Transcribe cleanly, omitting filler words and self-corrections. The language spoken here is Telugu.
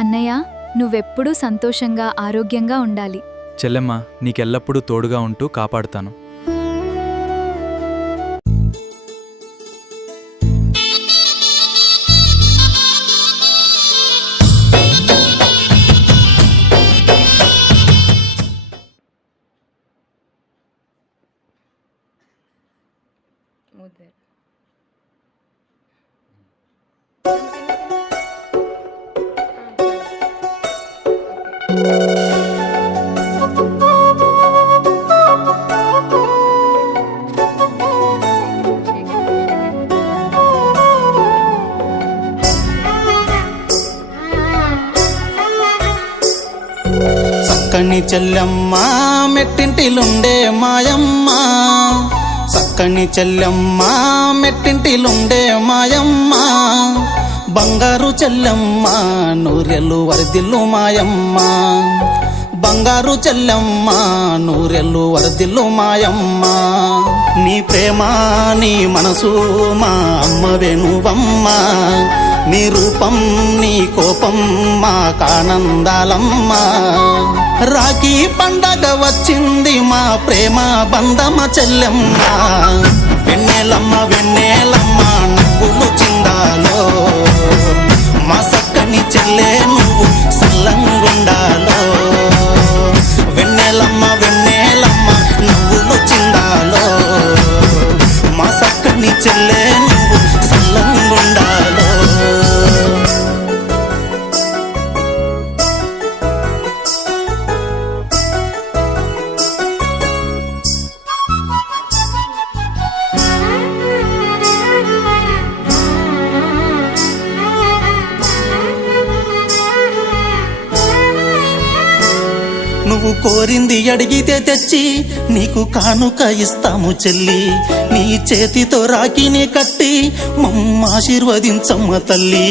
అన్నయ్య, నువ్వెప్పుడూ సంతోషంగా ఆరోగ్యంగా ఉండాలి. చెల్లెమ్మ, నీకెల్లప్పుడూ తోడుగా ఉంటూ కాపాడుతాను. చక్కని చెల్లెమ్మ మెట్టింటిలుండే మాయమ్మ, చక్కని చెల్లెమ్మ మెట్టింటిలుండే మాయమ్మ, బంగారు చెల్లెమ్మ నూరెళ్ళు వరదిల్లు మాయమ్మ, బంగారు చెల్లెమ్మ నూరెళ్ళు వరదిల్లు మాయమ్మ. నీ ప్రేమ నీ మనసు మా అమ్మవే నువ్వమ్మ, నీ రూపం నీ కోపం మాకానందాలమ్మ. రాఖీ పండగ వచ్చింది మా ప్రేమ బంధమ చెల్లెమ్మ, వెన్నెలమ్మ వెన్నెలమ్మ నవ్వులు చిందాలో, మా సక్కని చెల్లె నువ్వు సల్లంగుండాలో, వెన్నెలమ్మ వెన్నెలమ్మ నవ్వులు చిందాలో, మా సక్కని చెల్లె నువ్వు సల్లంగుండాలో. నువ్వు కోరింది అడిగితే తెచ్చి నీకు కానుక ఇస్తాము చెల్లి, నీ చేతితో రాఖీని కట్టి మమ్మ ఆశీర్వదించమ్మ తల్లి.